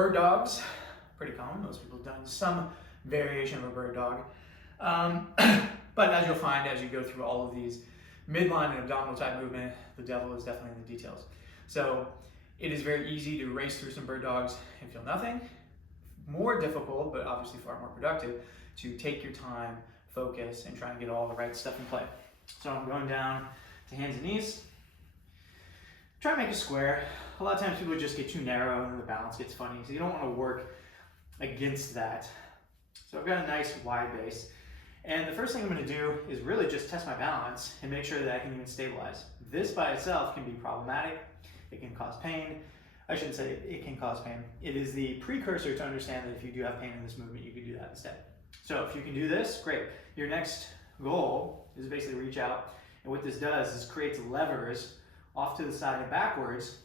Bird dogs, pretty common. Most people have done some variation of a bird dog. But as you'll find as you go through all of these midline and abdominal type movement, the devil is definitely in the details. So it is very easy to race through some bird dogs and feel nothing. More difficult, but obviously far more productive, to take your time, focus, and try and get all the right stuff in play. So I'm going down to hands and knees. Try to make a square. A lot of times people just get too narrow and the balance gets funny, so you don't want to work against that. So I've got a nice wide base. And the first thing I'm going to do is really just test my balance and make sure that I can even stabilize. This by itself can be problematic. It can cause pain. I shouldn't say it can cause pain. It is the precursor to understand that if you do have pain in this movement, you can do that instead. So if you can do this, great. Your next goal is basically reach out. And what this does is creates levers off to the side and backwards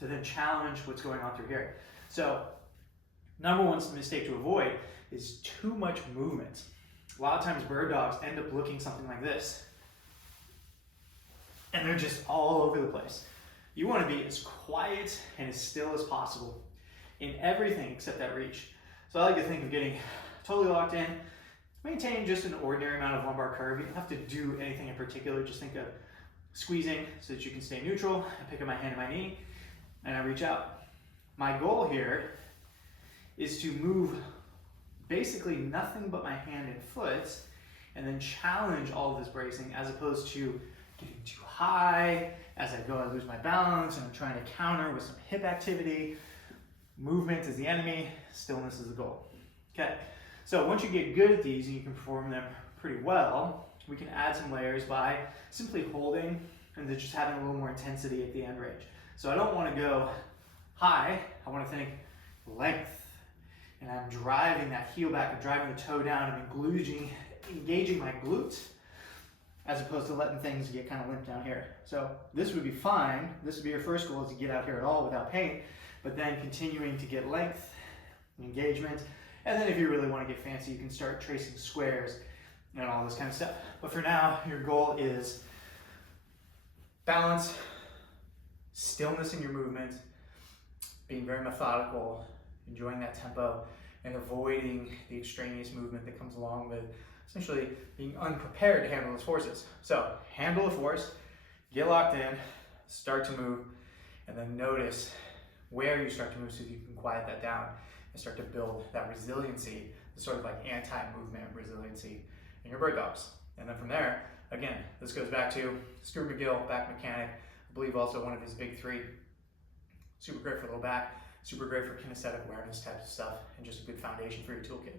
to then challenge what's going on through here. So number one mistake to avoid is too much movement. A lot of times bird dogs end up looking something like this. And they're just all over the place. You want to be as quiet and as still as possible in everything except that reach. So I like to think of getting totally locked in, maintain just an ordinary amount of lumbar curve. You don't have to do anything in particular. Just think of squeezing so that you can stay neutral. I pick up my hand and my knee and I reach out. My goal here is to move basically nothing but my hand and foot and then challenge all of this bracing as opposed to getting too high. As I go, I lose my balance and I'm trying to counter with some hip activity. Movement is the enemy, stillness is the goal. Okay, so once you get good at these and you can perform them pretty well, we can add some layers by simply holding and then just having a little more intensity at the end range. So I don't want to go high, I want to think length. And I'm driving that heel back, I'm driving the toe down, I'm engaging my glute, as opposed to letting things get kind of limp down here. So this would be fine. This would be your first goal, is to get out here at all without pain, but then continuing to get length, engagement, and then if you really want to get fancy, you can start tracing squares and all this kind of stuff. But for now, your goal is balance, stillness in your movement, being very methodical, enjoying that tempo, and avoiding the extraneous movement that comes along with essentially being unprepared to handle those forces. So handle the force, get locked in, start to move, and then notice where you start to move so you can quiet that down and start to build that resiliency, the sort of like anti-movement resiliency in your bird dogs. And then from there, again, this goes back to Stuart McGill, back mechanic, I believe also one of his big three. Super great for low back, super great for kinesthetic awareness type of stuff, and just a good foundation for your toolkit.